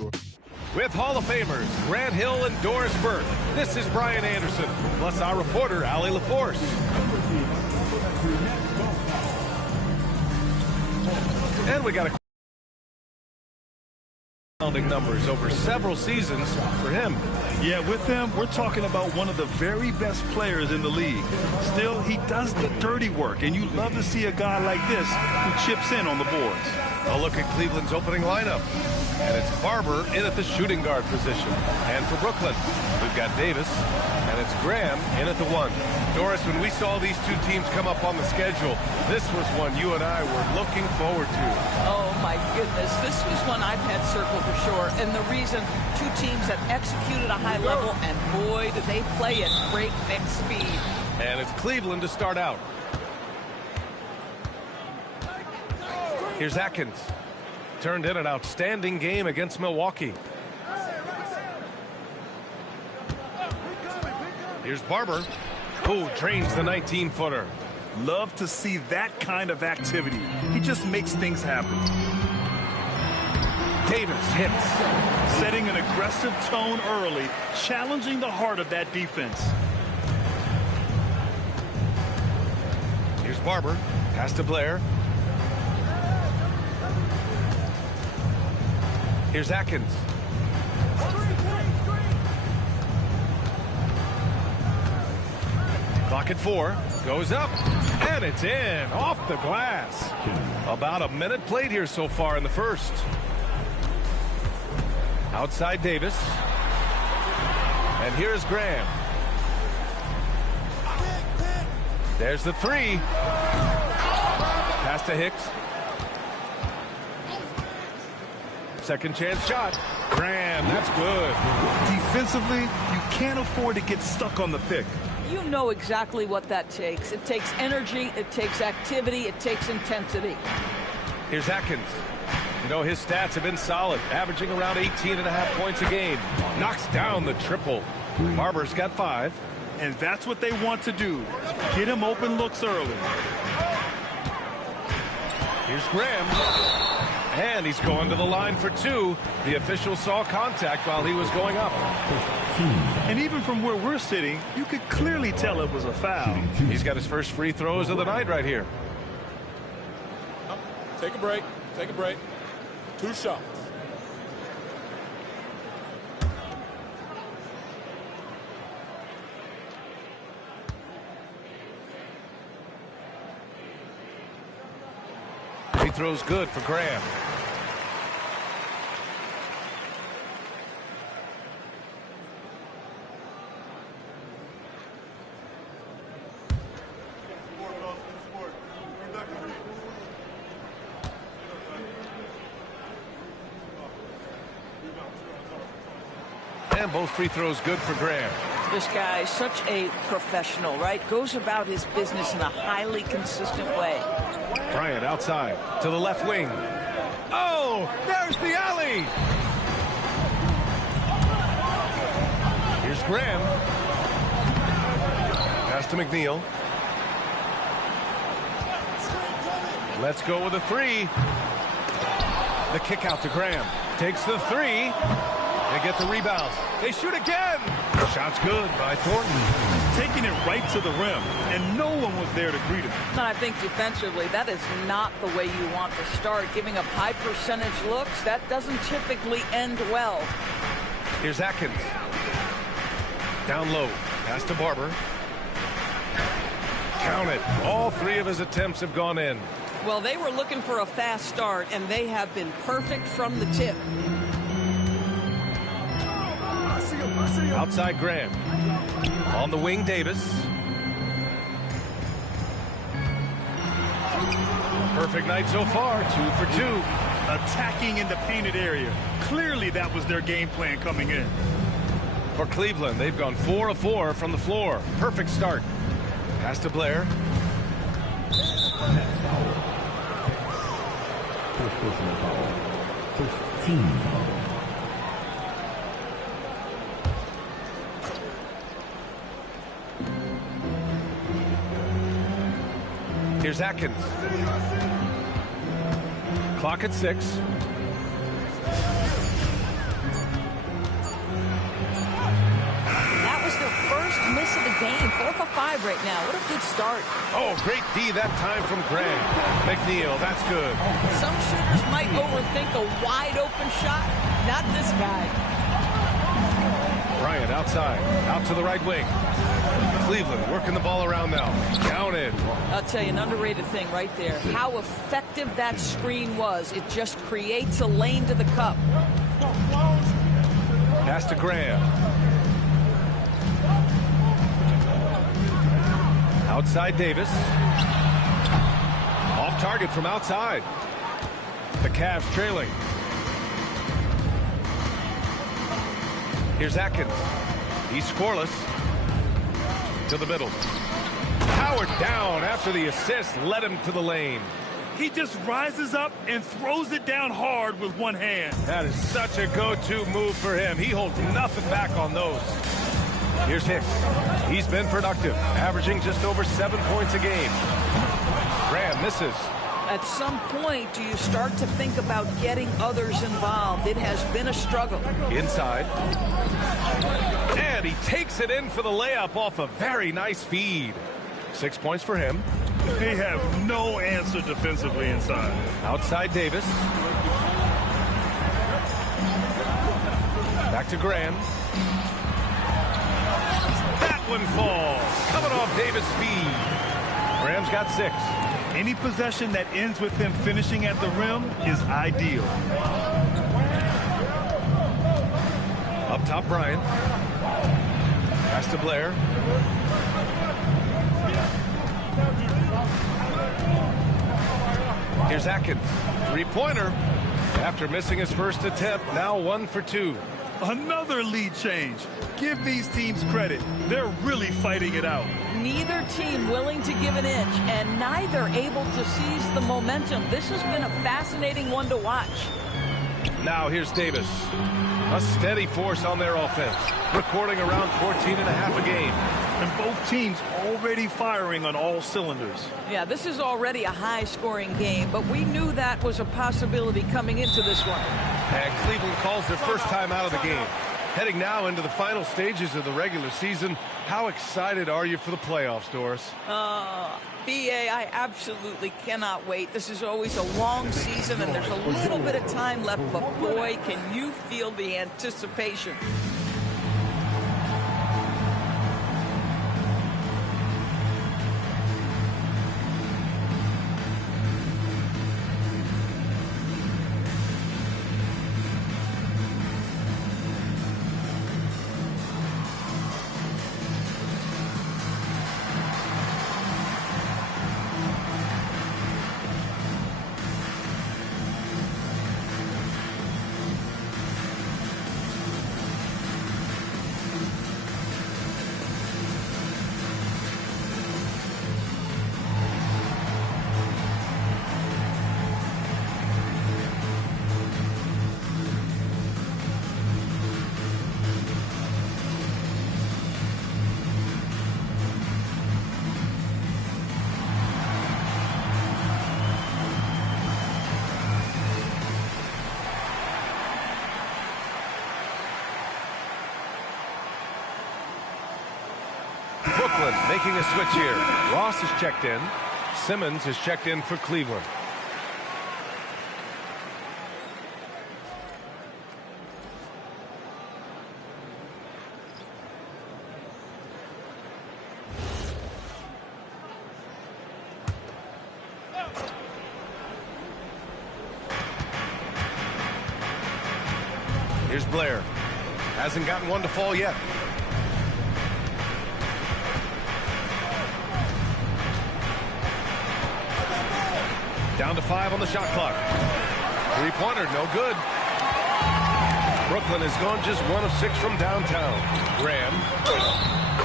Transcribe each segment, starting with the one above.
With Hall of Famers Grant Hill and Doris Burke, this is Brian Anderson, plus our reporter, Allie LaForce. And we got a numbers over several seasons for him. Yeah, with him, we're talking about one of the very best players in the league. Still, he does the dirty work, and you love to see a guy like this who chips in on the boards. A look at Cleveland's opening lineup. And it's Barber in at the shooting guard position. And for Brooklyn, we've got Davis, and it's Graham in at the 1. Doris, when we saw these two teams come up on the schedule, this was one you and I were looking forward to. Oh, my goodness. This was one I've had circled for sure. And the reason, two teams that execute at a high level, and boy, did they play at breakneck speed. And it's Cleveland to start out. Here's Atkins. Turned in an outstanding game against Milwaukee. Here's Barber, who drains the 19-footer. Love to see that kind of activity. He just makes things happen. Davis hits. Setting an aggressive tone early, challenging the heart of that defense. Here's Barber. Pass to Blair. Here's Atkins. Clock at 4. Goes up. And it's in. Off the glass. About a minute played here so far in the first. Outside Davis. And here's Graham. There's the 3. Pass to Hicks. Second chance shot. Graham, that's good. Defensively, you can't afford to get stuck on the pick. You know exactly what that takes. It takes energy, it takes activity, it takes intensity. Here's Atkins. You know, his stats have been solid, averaging around 18.5 points a game. Knocks down the triple. Barber's got 5. And that's what they want to do. Get him open looks early. Here's Graham. And he's going to the line for 2. The official saw contact while he was going up. And even from where we're sitting, you could clearly tell it was a foul. He's got his first free throws of the night right here. Take a break. Take a break. 2 shots. Free throw's good for Graham. And both free throws good for Graham. This guy is such a professional, right? Goes about his business in a highly consistent way. Bryant outside to the left wing. Oh, there's the alley. Here's Graham. Pass to McNeil. Let's go with a 3. The kick out to Graham. Takes the 3. They get the rebound. They shoot again. Shot's good by Thornton. Taking it right to the rim, and no one was there to greet him. And I think defensively, that is not the way you want to start. Giving up high percentage looks, that doesn't typically end well. Here's Atkins. Down low. Pass to Barber. Count it. All 3 of his attempts have gone in. Well, they were looking for a fast start, and they have been perfect from the tip. Outside Graham. On the wing, Davis. Perfect night so far. 2 for 2. Attacking in the painted area. Clearly that was their game plan coming in. For Cleveland, they've gone 4 of 4 from the floor. Perfect start. Pass to Blair. Here's Atkins. Clock at 6. their first miss of the game. 4 for 5 right now. What a good start. Oh, great D that time from Graham. McNeil, that's good. Some shooters might overthink a wide open shot. Not this guy. Bryant outside, out to the right wing. Cleveland working the ball around now. Counted. I'll tell you an underrated thing right there. How effective that screen was. It just creates a lane to the cup. Pass to Graham. Outside Davis. Off target from outside. The Cavs trailing. Here's Atkins. He's scoreless. To the middle. Howard down after the assist led him to the lane. He just rises up and throws it down hard with one hand. That is such a go-to move for him. He holds nothing back on those. Here's Hicks. He's been productive, averaging just over 7 points a game. Graham misses. At some point, do you start to think about getting others involved? It has been a struggle. Inside. And he takes it in for the layup off a very nice feed. 6 points for him. They have no answer defensively inside. Outside Davis. Back to Graham. That one falls. Coming off Davis' feed. Graham's got 6. Any possession that ends with him finishing at the rim is ideal. Up top, Bryant. Pass to Blair. Here's Atkins. 3-pointer. After missing his first attempt, now 1 for 2. Another lead change. Give these teams credit. They're really fighting it out. Neither team willing to give an inch, and neither able to seize the momentum. This has been a fascinating one to watch. Now here's Davis. A steady force on their offense, recording around 14.5 a game. And both teams already firing on all cylinders. Yeah, this is already a high-scoring game, but we knew that was a possibility coming into this one. And Cleveland calls their first time out of the game. Heading now into the final stages of the regular season. How excited are you for the playoffs, Doris? BA, I absolutely cannot wait. This is always a long season, and there's a little bit of time left, but boy, can you feel the anticipation. Brooklyn making a switch here. Ross is checked in. Simmons is checked in for Cleveland. Here's Blair. Hasn't gotten one to fall yet. Down to 5 on the shot clock. 3-pointer, no good. Brooklyn has gone just 1 of 6 from downtown. Graham.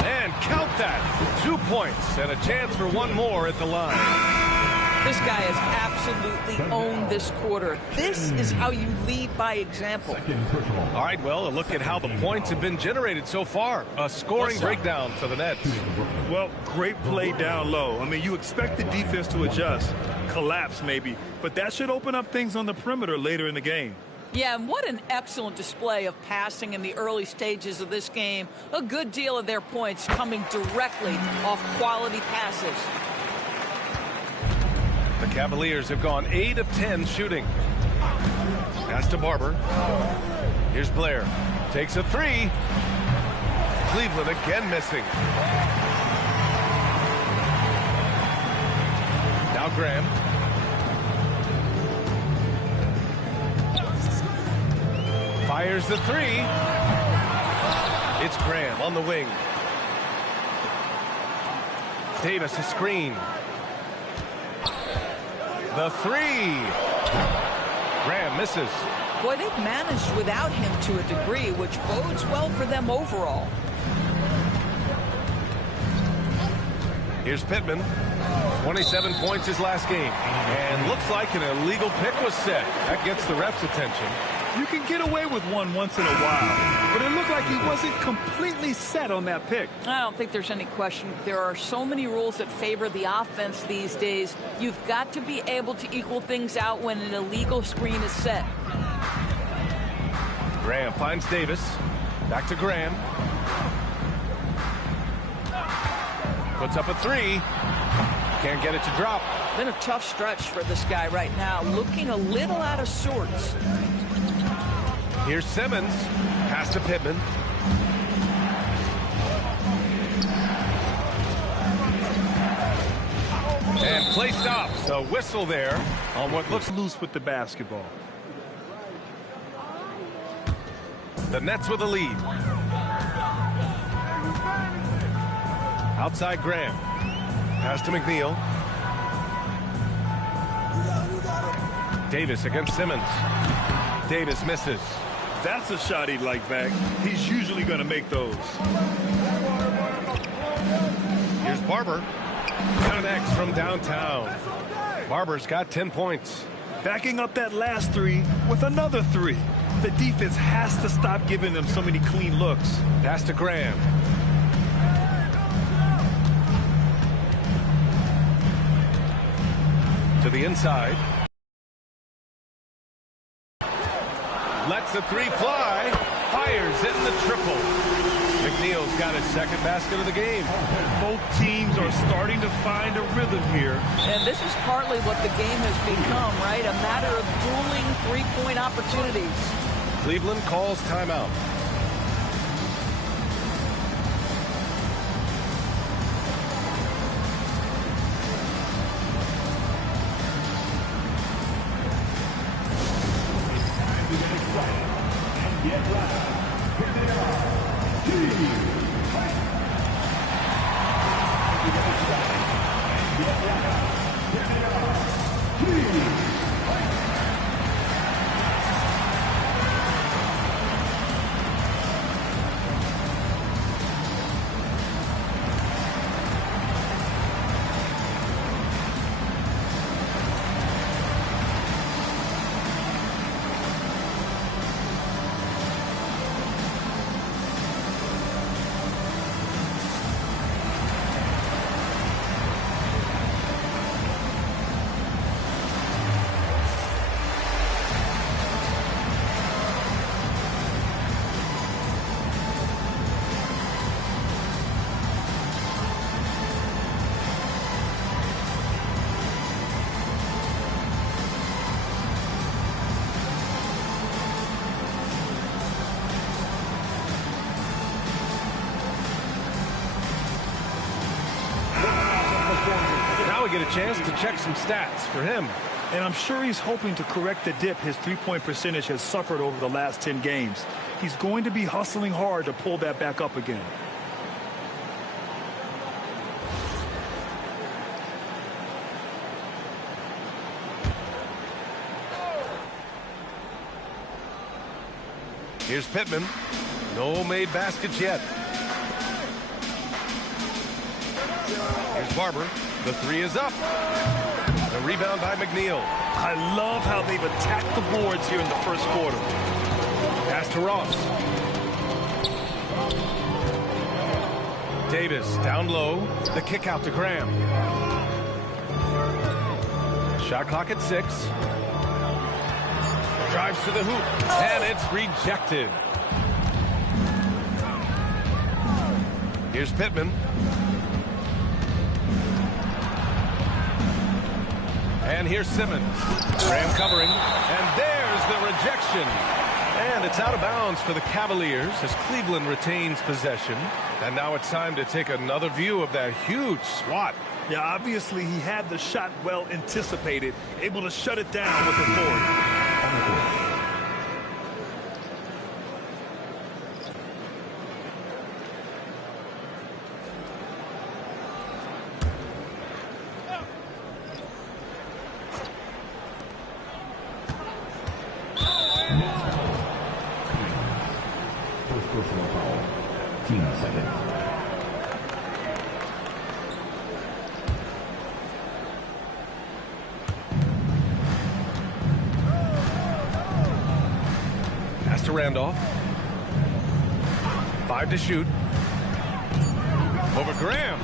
And count that. 2 points and a chance for one more at the line. This guy has absolutely owned this quarter. This is how you lead by example. All right, well, a look at how the points have been generated so far. A scoring breakdown for the Nets. Well, great play down low. I mean, you expect the defense to adjust, collapse maybe, but that should open up things on the perimeter later in the game. Yeah, and what an excellent display of passing in the early stages of this game. A good deal of their points coming directly off quality passes. The Cavaliers have gone 8 of 10 shooting. Pass to Barber. Here's Blair. Takes a three. Cleveland again missing. Now Graham. Fires the three. It's Graham on the wing. Davis a screen. The three. Graham misses. Boy, they've managed without him to a degree, which bodes well for them overall. Here's Pittman. 27 points his last game. And looks like an illegal pick was set. That gets the ref's attention. You can get away with one once in a while, but it looked like he wasn't completely set on that pick. I don't think there's any question. There are so many rules that favor the offense these days. You've got to be able to equal things out when an illegal screen is set. Graham finds Davis. Back to Graham. Puts up a three. Can't get it to drop. Been a tough stretch for this guy right now. Looking a little out of sorts. Here's Simmons. Pass to Pittman. And play stops. A whistle there on what looks Loose with the basketball. the Nets with a lead. Outside Graham. Pass to McNeil. Davis against Simmons. Davis misses. That's a shot he'd like back. He's usually going to make those. Here's Barber. Connects from downtown. Barber's got 10 points. Backing up that last three with another three. The defense has to stop giving them so many clean looks. Pass to Graham. To the inside. Lets the three fly. Fires it in the triple. McNeil's got his second basket of the game. Both teams are starting to find a rhythm here. And this is partly what the game has become, right? A matter of dueling three-point opportunities. Cleveland calls timeout. Now we get a chance to check some stats for him. And I'm sure he's hoping to correct the dip his three-point percentage has suffered over the last 10 games. He's going to be hustling hard to pull that back up again. Here's Pittman. No made baskets yet. Here's Barber. The three is up. The rebound by McNeil. I love how they've attacked the boards here in the first quarter. Pass to Ross. Davis down low. The kick out to Graham. Shot clock at 6. Drives to the hoop, and it's rejected. Here's Pittman. And here's Simmons. Graham covering, and there's the rejection. And it's out of bounds for the Cavaliers as Cleveland retains possession. And now it's time to take another view of that huge swat. Yeah, obviously he had the shot well anticipated, able to shut it down with a force. First personal foul. Team seconds. Pass to Randolph. 5 to shoot. Over Graham.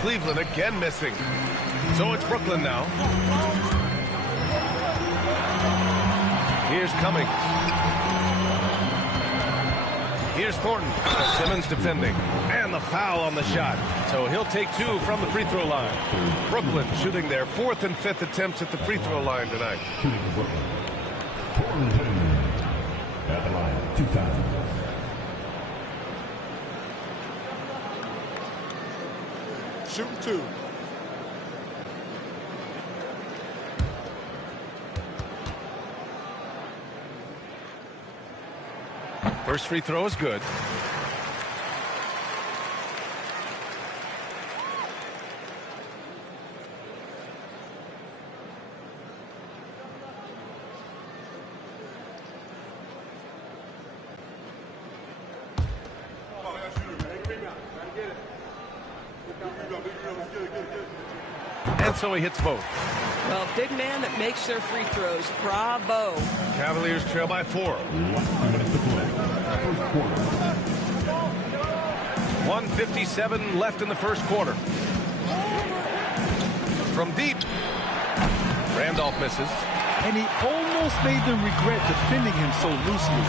Cleveland again missing. So it's Brooklyn now. Here's Cummings. Here's Thornton. Simmons defending. And the foul on the shot. So he'll take 2 from the free throw line. Brooklyn shooting their 4th and 5th attempts at the free throw line tonight. Shooting for Brooklyn. Thornton. At the line, 2 times. Shooting 2. First free throw is good. And so he hits both. Well, big man that makes their free throws. Bravo. Cavaliers trail by 4. 1:57 left in the first quarter. From deep. Randolph misses. And he almost made them regret defending him so loosely.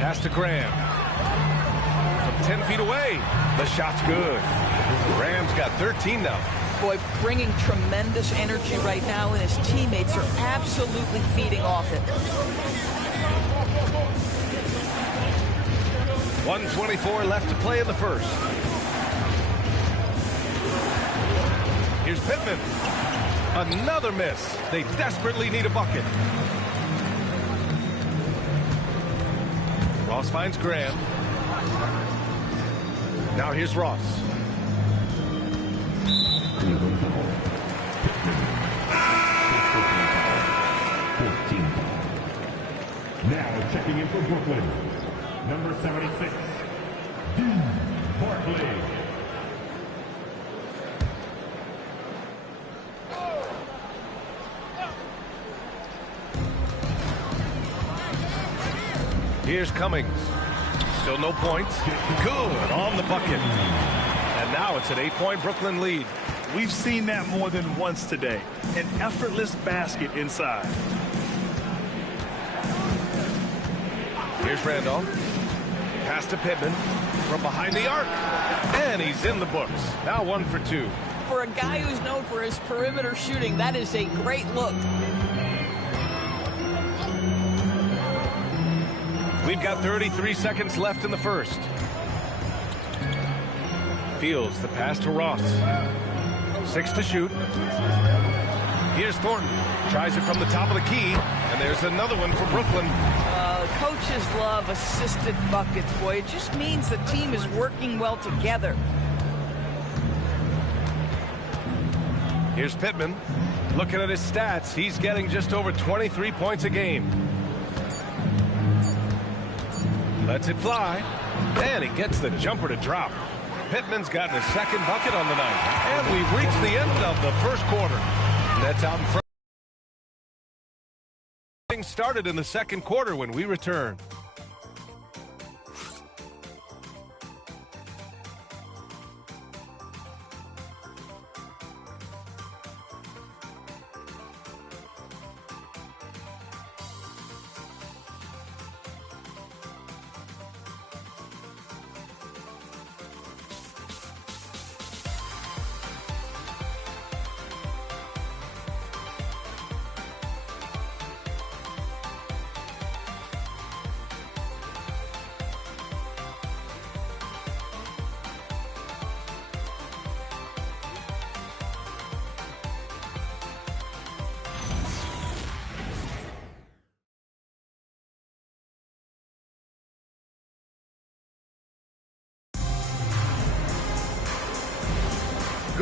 Pass to Graham. From 10 feet away. The shot's good. Graham's got 13 now. Boy, bringing tremendous energy right now, and his teammates are absolutely feeding off it. 1:24 left to play in the first. Here's Pittman. Another miss. They desperately need a bucket. Ross finds Graham. Now here's Ross. Cleveland foul. 14 foul. Now checking in for Brooklyn. Number 76, D. Barkley. Here's Cummings. Still no points. Good on the bucket. And now it's an 8-point Brooklyn lead. We've seen that more than once today. An effortless basket inside. Here's Randolph. Pass to Pittman from behind the arc. And he's in the books. Now 1 for 2. For a guy who's known for his perimeter shooting, that is a great look. We've got 33 seconds left in the first. Fields the pass to Ross. 6 to shoot. Here's Thornton. Tries it from the top of the key. And there's another one for Brooklyn. Coaches love assisted buckets, boy. It just means the team is working well together. Here's Pittman. Looking at his stats, he's getting just over 23 points a game. Lets it fly. And he gets the jumper to drop. Pittman's gotten his second bucket on the night. And we've reached the end of the first quarter. Nets out in front. Things started in the second quarter when we return.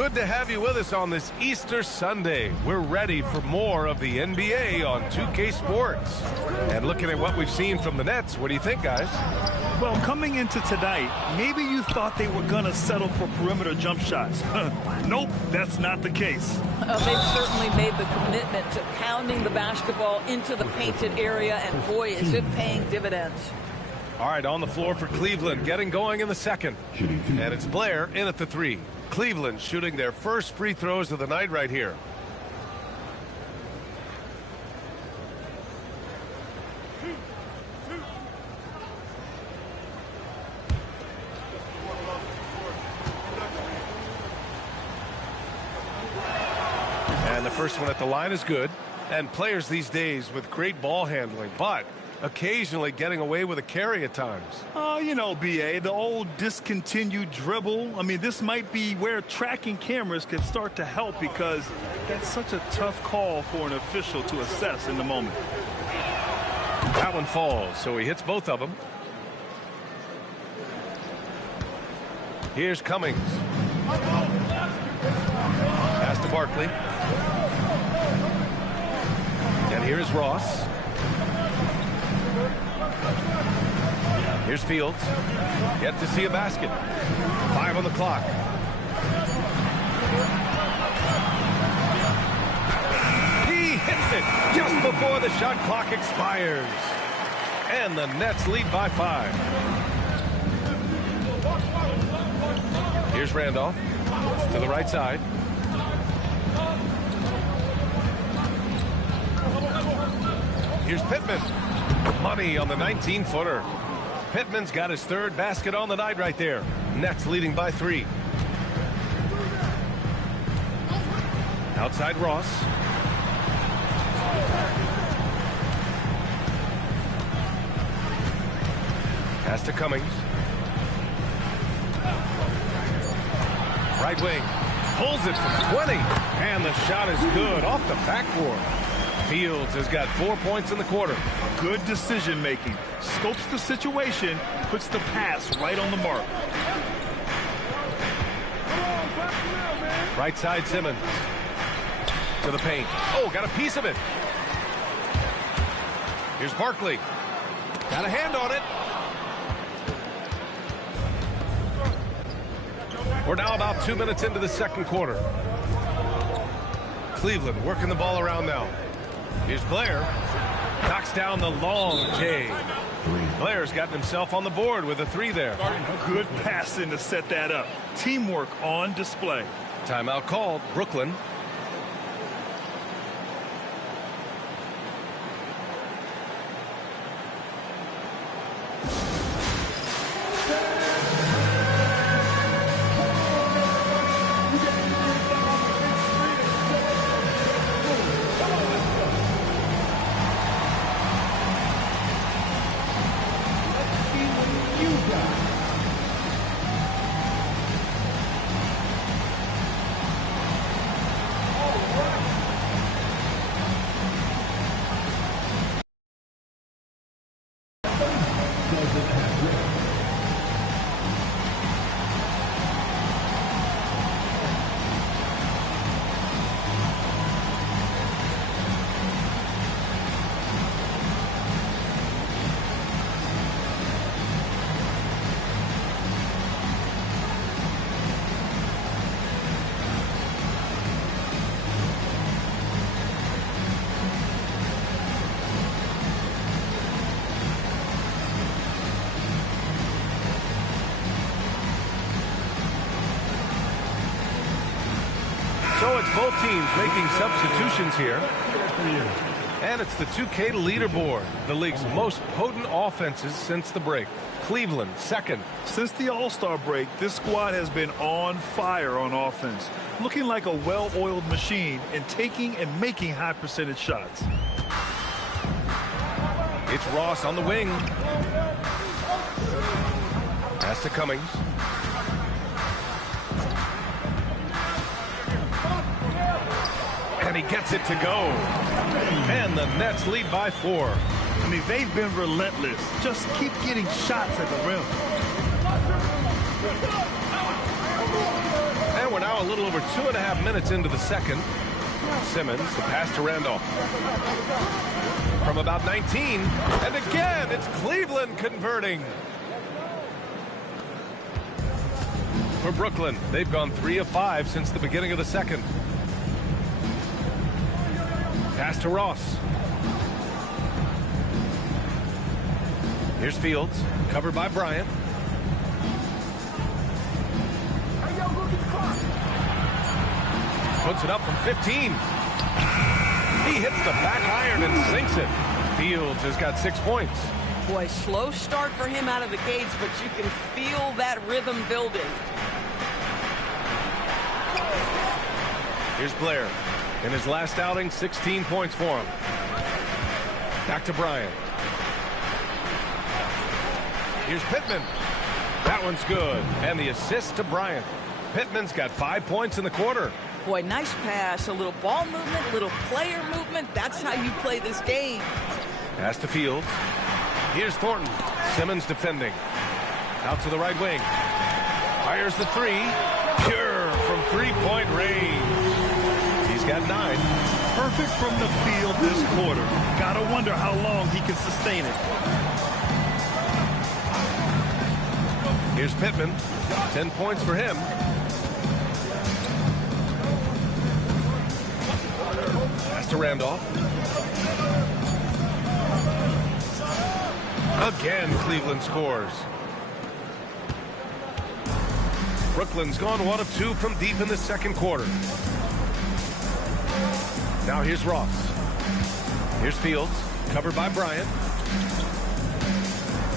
Good to have you with us on this Easter Sunday. We're ready for more of the NBA on 2K Sports. And looking at what we've seen from the Nets, what do you think, guys? Well, coming into tonight, maybe you thought they were going to settle for perimeter jump shots. Nope, that's not the case. They've certainly made the commitment to pounding the basketball into the painted area, and boy, is it paying dividends. All right, on the floor for Cleveland, getting going in the second. And it's Blair in at the 3. Cleveland shooting their first free throws of the night right here. And the first one at the line is good. And players these days with great ball handling, but occasionally getting away with a carry at times. You know, B.A., the old discontinued dribble. I mean, this might be where tracking cameras can start to help, because that's such a tough call for an official to assess in the moment. That one falls, so he hits both of them. Here's Cummings. Pass to Barkley. And here's Ross. Here's Fields. Yet to see a basket. 5 on the clock. He hits it just before the shot clock expires. And the Nets lead by 5. Here's Randolph to the right side. Here's Pittman. Money on the 19-footer. Pittman's got his third basket on the night right there. Nets leading by 3. Outside Ross. Pass to Cummings. Right wing. Pulls it from 20. And the shot is good off the backboard. Fields has got 4 points in the quarter. Good decision making. Scopes the situation, puts the pass right on the mark. Right side Simmons. To the paint. Oh, got a piece of it. Here's Barkley. Got a hand on it. We're now about 2 minutes into the second quarter. Cleveland working the ball around now. Here's Blair. Knocks down the long J. Blair's gotten himself on the board with a 3 there. Good passing to set that up. Teamwork on display. Timeout called. Brooklyn. So it's both teams making substitutions here. And it's the 2K leaderboard. The league's most potent offenses since the break. Cleveland, second. Since the All-Star break, this squad has been on fire on offense. Looking like a well-oiled machine and taking and making high percentage shots. It's Ross on the wing. Pass to Cummings. And he gets it to go. And the Nets lead by 4. I mean, they've been relentless. Just keep getting shots at the rim. And we're now a little over 2.5 minutes into the second. Simmons, the pass to Randolph. From about 19, and again, it's Cleveland converting. For Brooklyn, they've gone 3 of 5 since the beginning of the second. Pass to Ross. Here's Fields, covered by Bryant. Puts it up from 15. He hits the back iron and sinks it. Fields has got 6 points. Boy, slow start for him out of the gates, but you can feel that rhythm building. Here's Blair. In his last outing, 16 points for him. Back to Bryant. Here's Pittman. That one's good. And the assist to Bryant. Pittman's got 5 points in the quarter. Boy, nice pass. A little ball movement, a little player movement. That's how you play this game. Pass to Fields. Here's Thornton. Simmons defending. Out to the right wing. Fires the three. Pure from three-point range. He's got 9. Perfect from the field this quarter. Gotta wonder how long he can sustain it. Here's Pittman. 10 points for him. Pass to Randolph. Again, Cleveland scores. Brooklyn's gone 1 of 2 from deep in the second quarter. Now here's Ross. Here's Fields, covered by Bryant.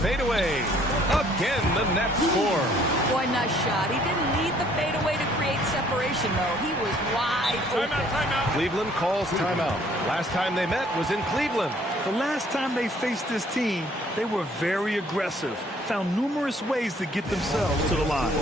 Fadeaway. Again, the Nets score. Boy, nice shot. He didn't need the fadeaway to create separation, though. He was wide open. Timeout. Cleveland calls timeout. Last time they met was in Cleveland. The last time they faced this team, they were very aggressive, found numerous ways to get themselves to the line.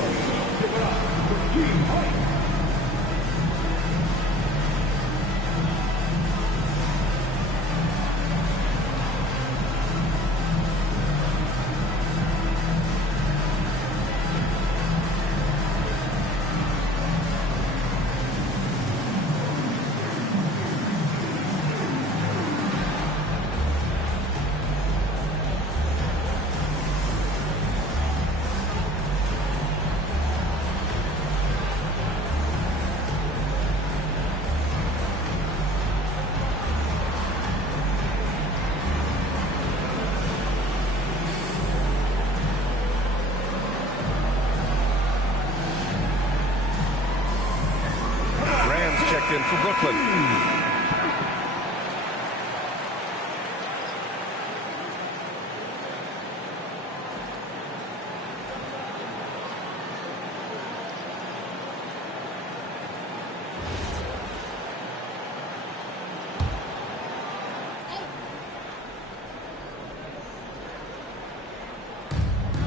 In for Brooklyn.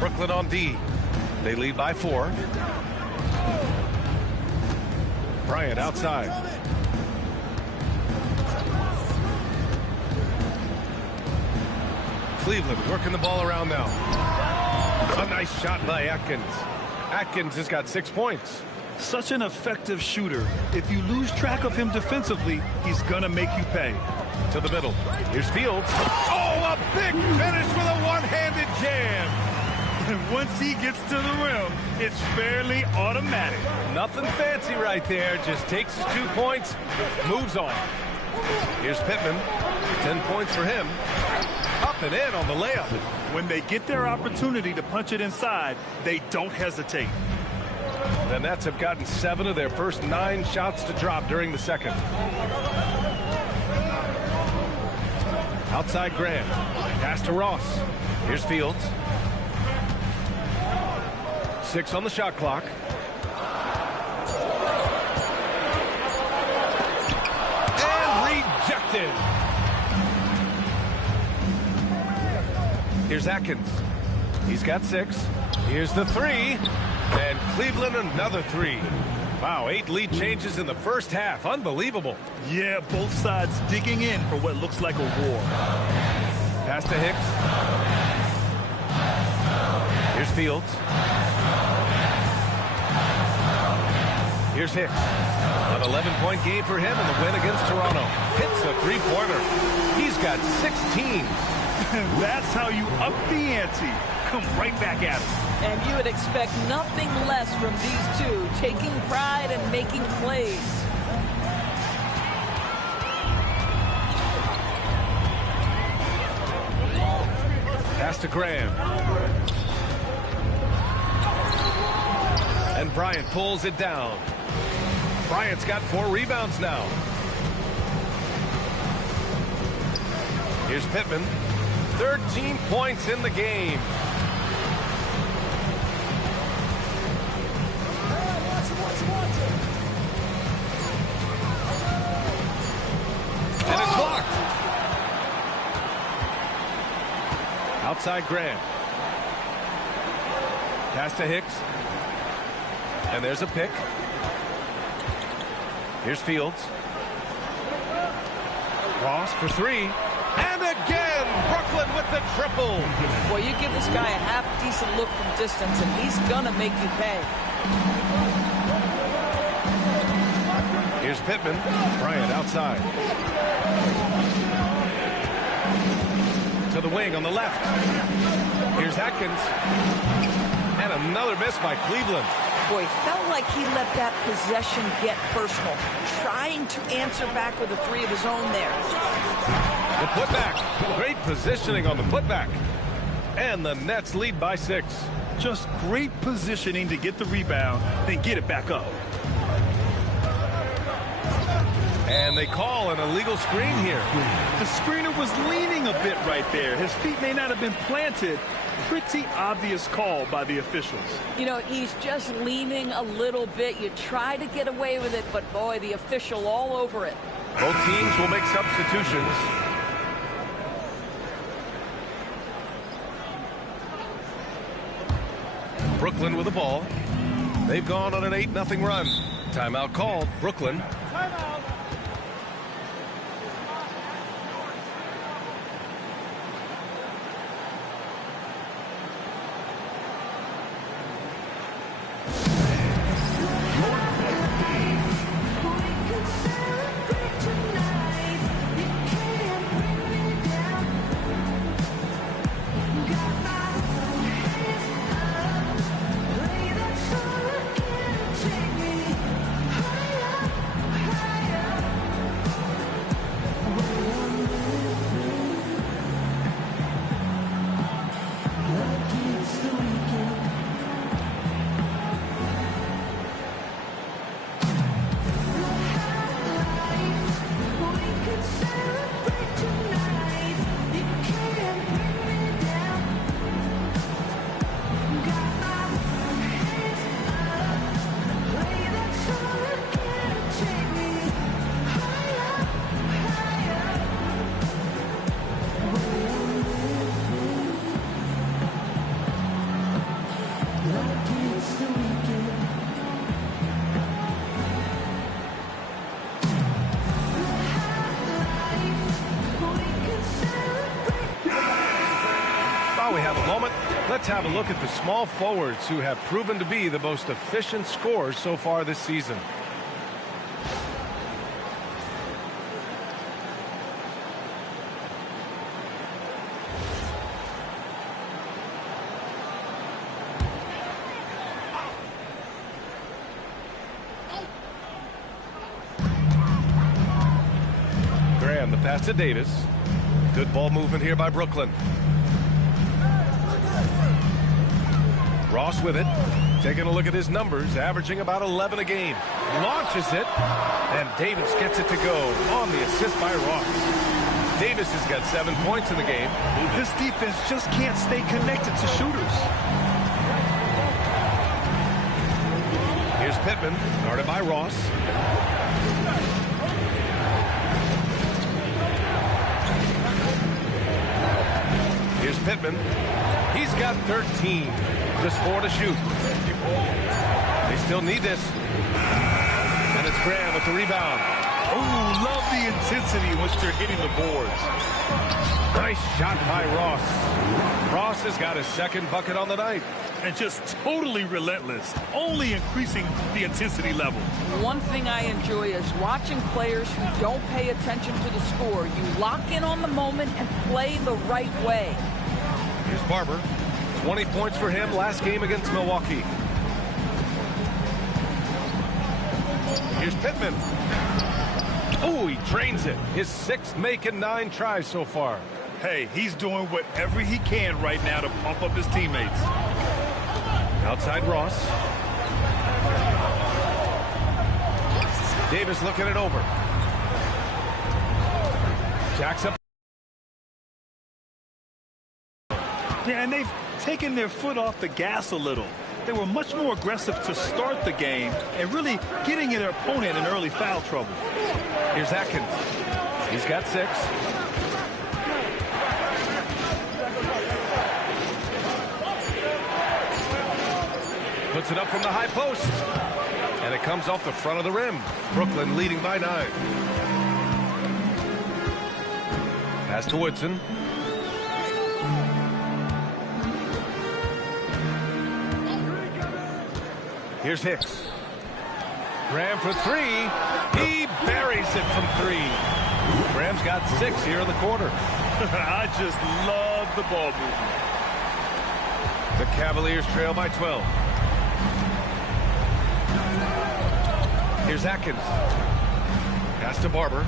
Brooklyn on D. They lead by 4. Bryant outside. Cleveland working the ball around now. A nice shot by Atkins. Atkins has got 6 points. Such an effective shooter. If you lose track of him defensively, he's gonna make you pay. To the middle. Here's Fields. Oh, a big finish with a one-handed jam. And once he gets to the rim, it's fairly automatic. Nothing fancy right there. Just takes his 2 points, moves on. Here's Pittman. 10 points for him. Up and in on the layup. When they get their opportunity to punch it inside, they don't hesitate. The Nets have gotten 7 of their first 9 shots to drop during the second. Outside Graham. Pass to Ross. Here's Fields. 6 on the shot clock. And rejected. Here's Atkins. He's got 6. Here's the 3. And Cleveland another 3. Wow, 8 lead changes in the first half. Unbelievable. Yeah, both sides digging in for what looks like a war. Pass to Hicks. Here's Fields. Here's Hicks. An 11-point game for him in the win against Toronto. Hits a three-pointer. He's got 16. That's how you up the ante. Come right back at him. And you would expect nothing less from these two, taking pride and making plays. Pass to Graham. And Bryant pulls it down. Bryant's got 4 rebounds now. Here's Pittman. 13 points in the game. And it's blocked. Outside Graham. Pass to Hicks. And there's a pick. Here's Fields. Ross for 3. And again, Brooklyn with the triple. Well, you give this guy a half-decent look from distance, and he's going to make you pay. Here's Pittman. Bryant outside. To the wing on the left. Here's Atkins. And another miss by Cleveland. Boy, felt like he let that possession get personal, trying to answer back with a 3 of his own there. The putback. Great positioning on the putback. And the Nets lead by 6. Just great positioning to get the rebound, then get it back up. And they call an illegal screen here. The screener was leaning a bit right there. His feet may not have been planted. Pretty obvious call by the officials. You know, he's just leaning a little bit. You try to get away with it, but boy, the official all over it. Both teams will make substitutions. Brooklyn with the ball. They've gone on an 8-0 run. Timeout called. Brooklyn. Timeout. We have a moment. Let's have a look at the small forwards who have proven to be the most efficient scorers so far this season. Graham, the pass to Davis. Good ball movement here by Brooklyn. Ross with it. Taking a look at his numbers, averaging about 11 a game. Launches it, and Davis gets it to go on the assist by Ross. Davis has got 7 points in the game. This defense just can't stay connected to shooters. Here's Pittman, guarded by Ross. Here's Pittman. He's got 13. Just 4 to shoot. They still need this. And it's Graham with the rebound. Oh, love the intensity in which they're hitting the boards. Nice shot by Ross. Ross has got his second bucket on the night. and just totally relentless, only increasing the intensity level. One thing I enjoy is watching players who don't pay attention to the score. You lock in on the moment and play the right way. Here's Barber. 20 points for him last game against Milwaukee. Here's Pittman. Oh, he drains it. His 6th make in 9 tries so far. Hey, he's doing whatever he can right now to pump up his teammates. Outside Ross. Davis looking it over. Jacks up. Yeah, and they've taken their foot off the gas a little. They were much more aggressive to start the game and really getting their opponent in early foul trouble. Here's Atkins. He's got 6. Puts it up from the high post. And it comes off the front of the rim. Brooklyn leading by 9. Pass to Woodson. Here's Hicks. Graham for 3. He buries it from 3. Graham's got 6 here in the quarter. I just love the ball movement. The Cavaliers trail by 12. Here's Atkins. Pass to Barber.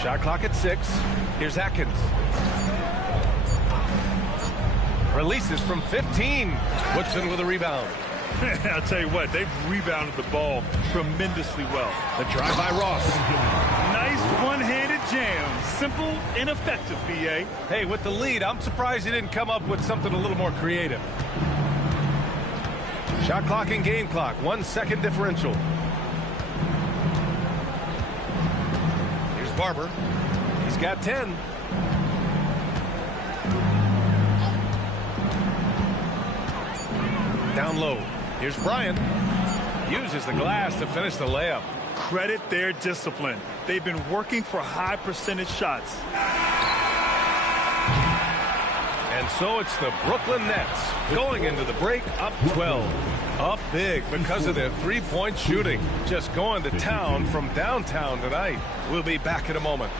Shot clock at 6. Here's Atkins. Releases from 15. Woodson with a rebound. I'll tell you what, they've rebounded the ball tremendously well. The drive by Ross. Nice one-handed jam. Simple and effective, B.A. Hey, with the lead, I'm surprised he didn't come up with something a little more creative. Shot clock and game clock. 1 second differential. Here's Barber. He's got 10. Down low. Here's Bryant. Uses the glass to finish the layup. Credit their discipline. They've been working for high percentage shots. And so it's the Brooklyn Nets going into the break up 12. Up big because of their three-point shooting. Just going to town from downtown tonight. We'll be back in a moment.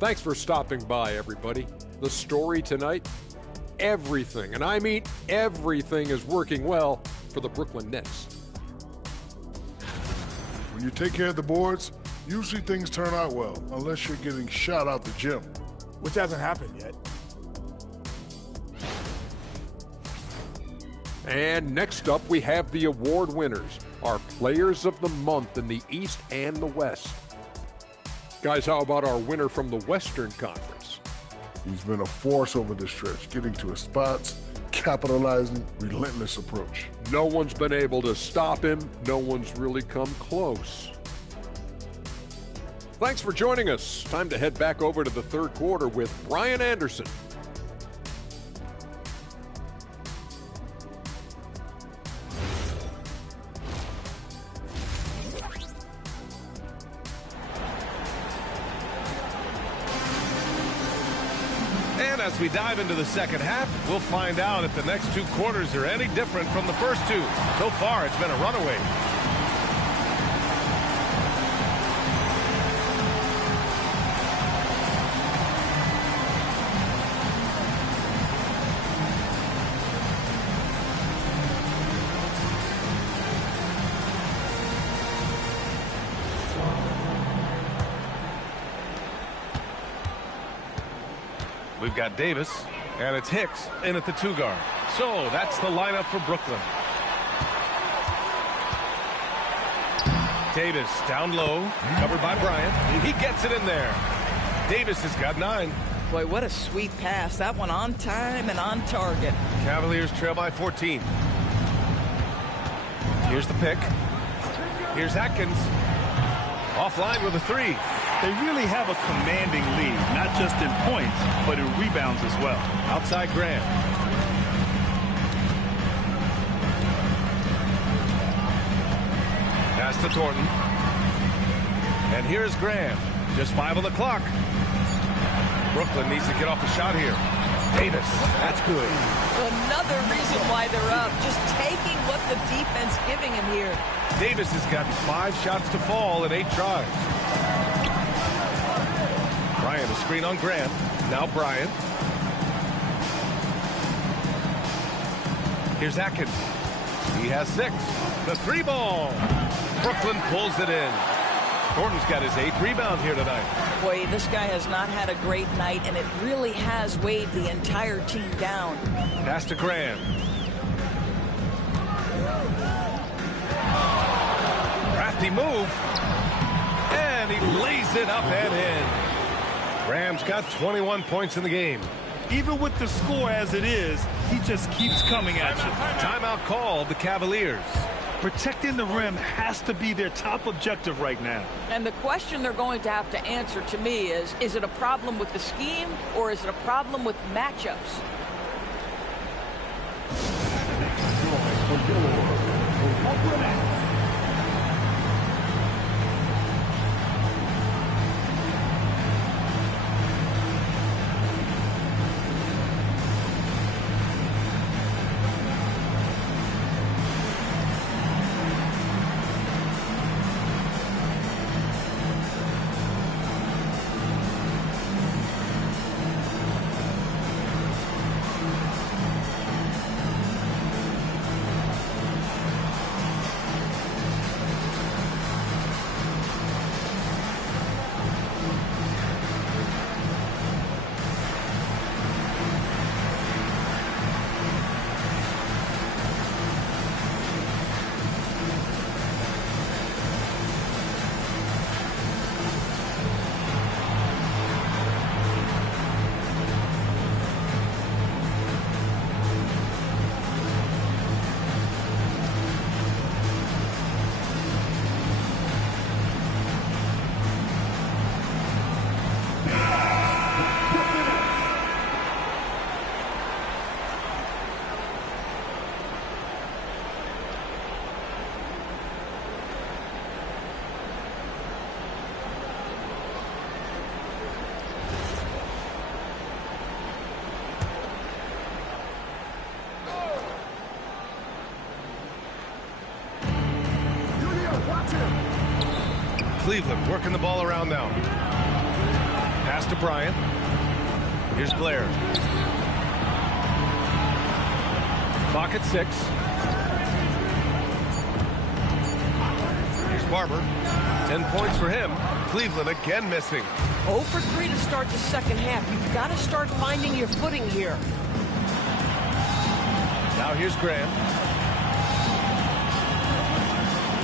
Thanks for stopping by, everybody. The story tonight, everything, and I mean everything, is working well for the Brooklyn Nets. When you take care of the boards, usually things turn out well, unless you're getting shot out the gym. Which hasn't happened yet. And next up, we have the award winners, our players of the month in the East and the West. Guys, how about our winner from the Western Conference? He's been a force over the stretch, getting to his spots, capitalizing, relentless approach. No one's been able to stop him. No one's really come close. Thanks for joining us. Time to head back over to the third quarter with Brian Anderson. As we dive into the second half, we'll find out if the next 2 quarters are any different from the first 2. So far, it's been a runaway. We've got Davis, and it's Hicks in at the 2 guard. So that's the lineup for Brooklyn. Davis down low, covered by Bryant. He gets it in there. Davis has got 9. Boy, what a sweet pass. That one on time and on target. Cavaliers trail by 14. Here's the pick. Here's Atkins. Offline with a three. They really have a commanding lead, not just in points, but in rebounds as well. Outside Graham. Pass to Thornton. And here's Graham. Just 5 on the clock. Brooklyn needs to get off the shot here. Davis. That's good. Another reason why they're up. Just taking what the defense giving him here. Davis has gotten 5 shots to fall in 8 tries. Bryant, a screen on Graham. Now Bryant. Here's Atkins. He has 6. The 3 ball. Brooklyn pulls it in. Thornton's got his 8th rebound here tonight. Boy, this guy has not had a great night, and it really has weighed the entire team down. Pass to Graham. Crafty move. And he lays it up and in. Graham's got 21 points in the game. Even with the score as it is, he just keeps coming at you. Timeout called the Cavaliers. Protecting the rim has to be their top objective right now. And the question they're going to have to answer to me is it a problem with the scheme or is it a problem with matchups? Cleveland working the ball around now. Pass to Bryant. Here's Blair. Clock at 6. Here's Barber. 10 points for him. Cleveland again missing. 0 for 3 to start the second half. You've got to start finding your footing here. Now here's Graham.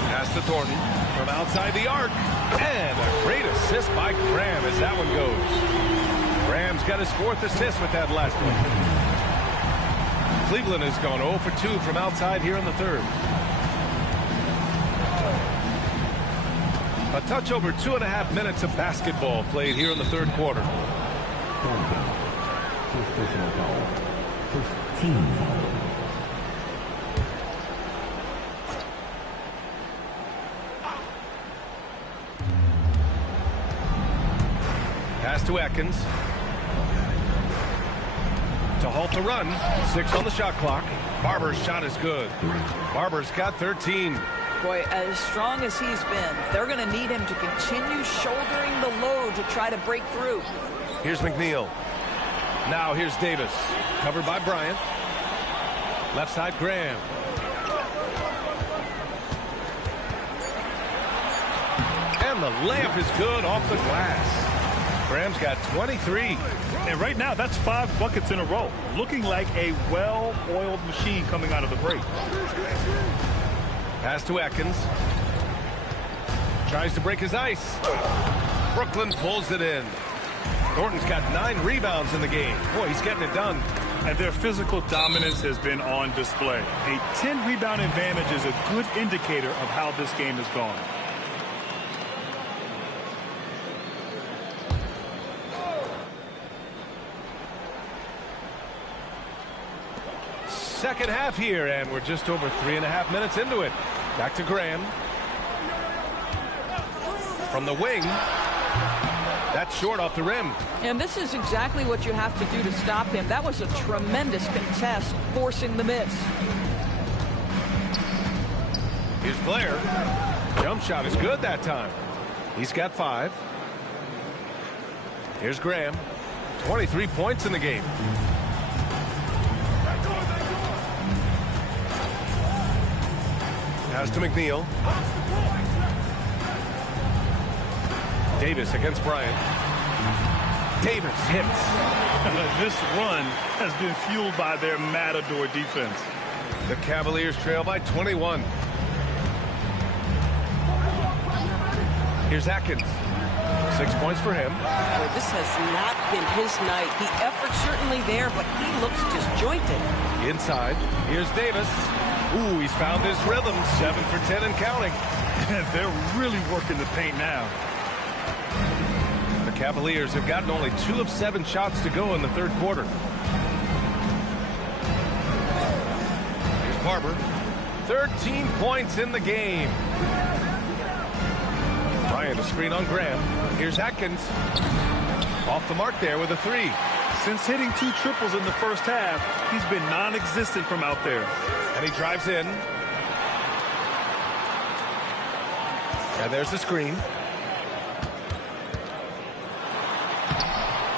Pass to Thornton from outside the arc. And a great assist by Graham as that one goes. Graham's got his 4th assist with that last one. Cleveland has gone 0 for 2 from outside here in the 3rd. A touch over 2.5 minutes of basketball played here in the 3rd quarter. First personal foul. First team foul. Pass to Atkins. To halt the run. 6 on the shot clock. Barber's shot is good. Barber's got 13. Boy, as strong as he's been, they're going to need him to continue shouldering the load to try to break through. Here's McNeil. Now here's Davis. Covered by Bryant. Left side Graham. And the layup is good off the glass. Graham's got 23. And right now, that's 5 buckets in a row. Looking like a well-oiled machine coming out of the break. Pass to Atkins. Tries to break his ice. Brooklyn pulls it in. Thornton's got 9 rebounds in the game. Boy, he's getting it done. And their physical dominance has been on display. A 10-rebound advantage is a good indicator of how this game has gone. Second half here, and we're just over 3.5 minutes into it. Back to Graham. From the wing. That's short off the rim. And this is exactly what you have to do to stop him. That was a tremendous contest, forcing the miss. Here's Blair. Jump shot is good that time. He's got 5. Here's Graham. 23 points in the game. Pass to McNeil. Davis against Bryant. Davis hits. This run has been fueled by their Matador defense. The Cavaliers trail by 21. Here's Atkins. 6 points for him. Well, this has not been his night. The effort's certainly there, but he looks disjointed. Inside. Here's Davis. Ooh, he's found his rhythm. 7 for 10 and counting. They're really working the paint now. The Cavaliers have gotten only 2 of 7 shots to go in the third quarter. Here's Barber. 13 points in the game. Bryant a screen on Graham. Here's Atkins. Off the mark there with a 3. Since hitting 2 triples in the first half, he's been non-existent from out there. And he drives in. And there's the screen.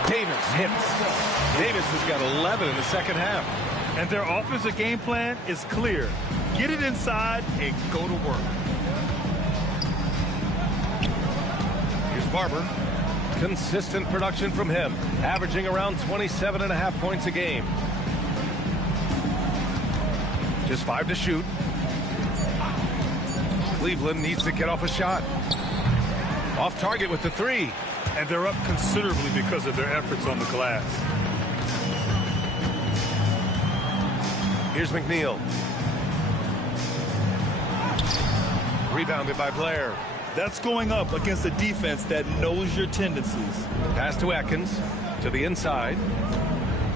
Davis hits. Davis has got 11 in the second half. And their offensive game plan is clear. Get it inside and go to work. Here's Barber. Consistent production from him, averaging around 27.5 points a game. Just 5 to shoot. Cleveland needs to get off a shot. Off target with the 3. And they're up considerably because of their efforts on the glass. Here's McNeil. Rebounded by Blair. That's going up against a defense that knows your tendencies. Pass to Atkins. To the inside.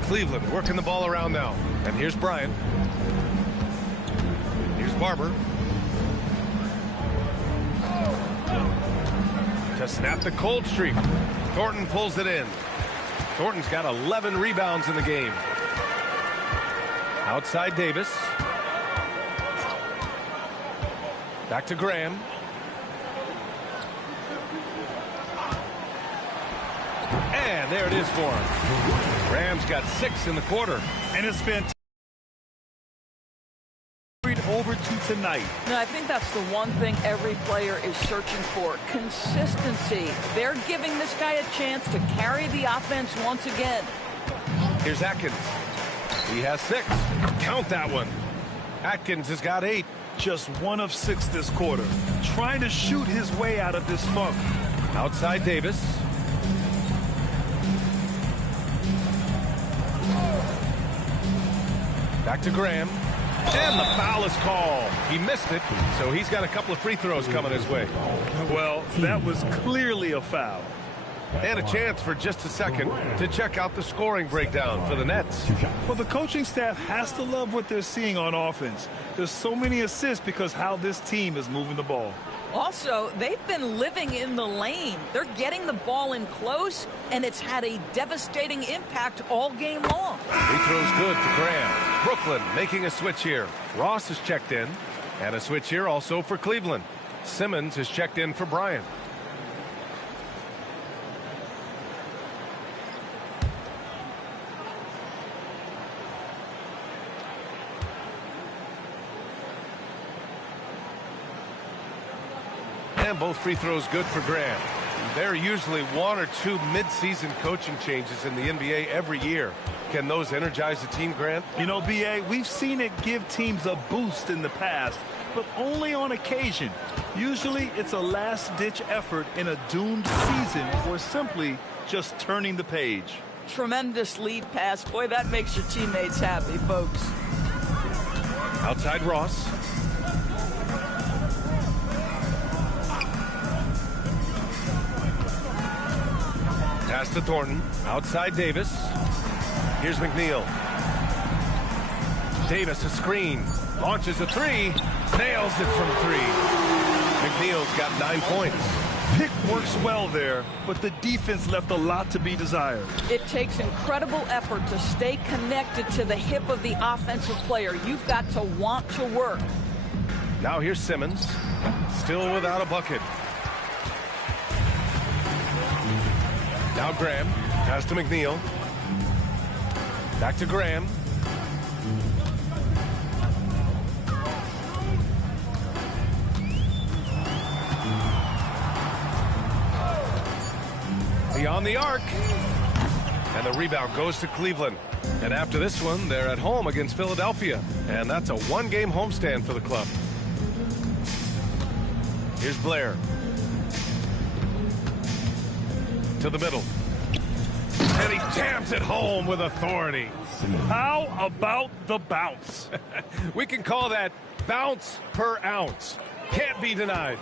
Cleveland working the ball around now. And here's Bryant. Here's Barber. To snap the cold streak. Thornton pulls it in. Thornton's got 11 rebounds in the game. Outside Davis. Back to Graham. And there it is for him. Graham's got 6 in the quarter. And it's fantastic. Over to tonight. No, I think that's the one thing every player is searching for. Consistency. They're giving this guy a chance to carry the offense once again. Here's Atkins. He has 6. Count that one. Atkins has got 8. Just 1 of 6 this quarter. Trying to shoot his way out of this funk. Outside Davis. Back to Graham. And the foul is called. He missed it, so he's got a couple of free throws coming his way. Well, that was clearly a foul. And a chance for just a second to check out the scoring breakdown for the Nets. Well, the coaching staff has to love what they're seeing on offense. There's so many assists because how this team is moving the ball. Also, they've been living in the lane. They're getting the ball in close, and it's had a devastating impact all game long. Free throw's good for Graham. Brooklyn making a switch here. Ross is checked in, and a switch here also for Cleveland. Simmons is checked in for Bryant. And both free throws good for Graham. There are usually 1 or 2 mid-season coaching changes in the NBA every year. Can those energize the team, Grant? You know, B.A., we've seen it give teams a boost in the past, but only on occasion. Usually it's a last-ditch effort in a doomed season or simply just turning the page. Tremendous lead pass. Boy, that makes your teammates happy, folks. Outside Ross. Pass to Thornton. Outside Davis. Here's McNeil. Davis a screen. Launches a three. Nails it from three. McNeil's got 9 points. Pick works well there, but the defense left a lot to be desired. It takes incredible effort to stay connected to the hip of the offensive player. You've got to want to work. Now here's Simmons. Still without a bucket. Now Graham. Pass to McNeil. Back to Graham. Beyond the arc. And the rebound goes to Cleveland. And after this one, they're at home against Philadelphia. And that's a one-game homestand for the club. Here's Blair. To the middle. And he jams it home with authority. How about the bounce? We can call that bounce per ounce. Can't be denied.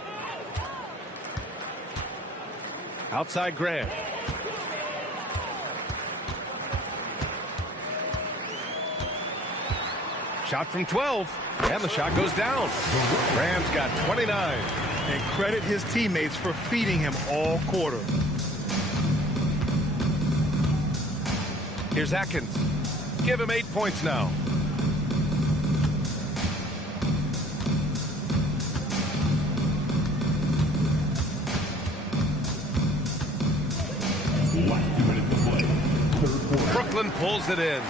Outside Graham. Shot from 12. And the shot goes down. Graham's got 29. And credit his teammates for feeding him all quarter. Here's Atkins. Give him 8 points now. Last 2 minutes to play. Third quarter. Brooklyn pulls it in.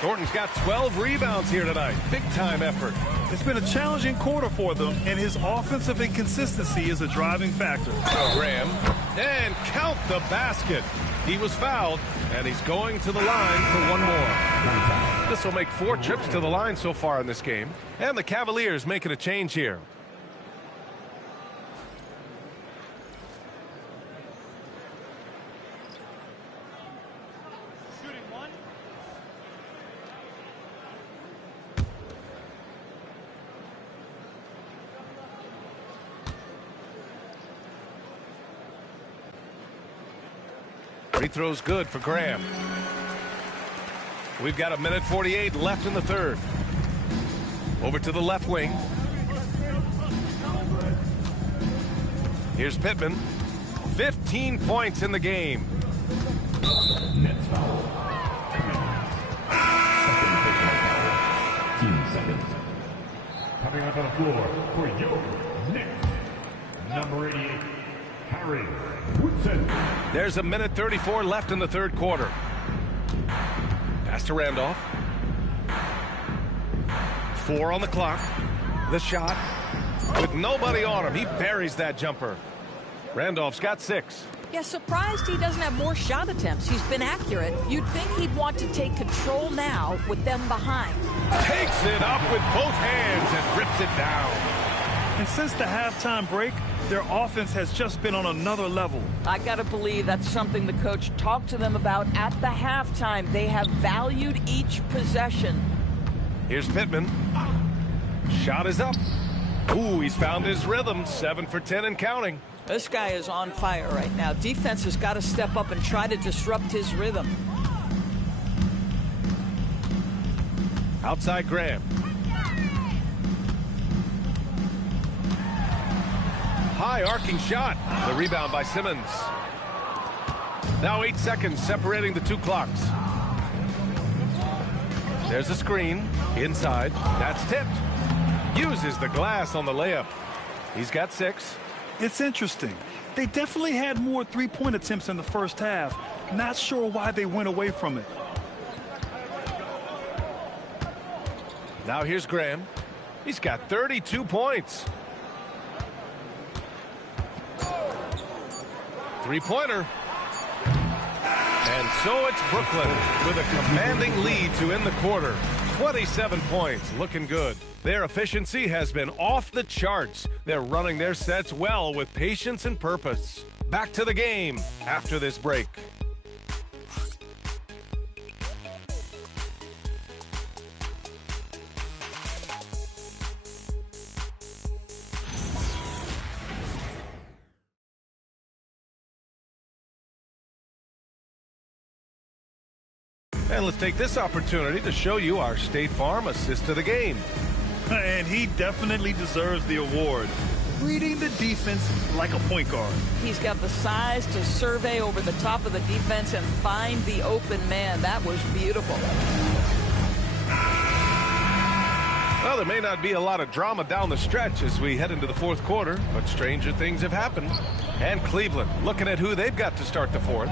Thornton's got 12 rebounds here tonight. Big time effort. It's been a challenging quarter for them, and his offensive inconsistency is a driving factor. Graham. And count the basket. He was fouled, and he's going to the line for one more. This will make 4 trips to the line so far in this game. And the Cavaliers making a change here. Free throw's good for Graham. We've got 1:48 left in the third. Over to the left wing. Here's Pittman. 15 points in the game. Nets foul. Second official foul. 2 seconds. Coming up on the floor for your Knicks. Number 88, Harry Woodson. There's 1:34 left in the third quarter. Pass to Randolph. 4 on the clock. The shot. With nobody on him, he buries that jumper. Randolph's got 6. Yeah, surprised he doesn't have more shot attempts. He's been accurate. You'd think he'd want to take control now with them behind. Takes it up with both hands and rips it down. And since the halftime break, their offense has just been on another level. I got to believe that's something the coach talked to them about at the halftime. They have valued each possession. Here's Pittman. Shot is up. Ooh, he's found his rhythm. 7 for 10 and counting. This guy is on fire right now. Defense has got to step up and try to disrupt his rhythm. Outside Graham. High arcing shot. The rebound by Simmons. Now 8 seconds separating the 2 clocks. There's a screen. Inside. That's tipped. Uses the glass on the layup. He's got 6. It's interesting. They definitely had more three-point attempts in the first half. Not sure why they went away from it. Now here's Graham. He's got 32 points. Three-pointer. And so it's Brooklyn with a commanding lead to end the quarter. 27 points, looking good. Their efficiency has been off the charts. They're running their sets well with patience and purpose. Back to the game after this break. And let's take this opportunity to show you our State Farm assist of the game. And he definitely deserves the award. Reading the defense like a point guard. He's got the size to survey over the top of the defense and find the open man. That was beautiful. Well, there may not be a lot of drama down the stretch as we head into the fourth quarter, but stranger things have happened. And Cleveland looking at who they've got to start the fourth.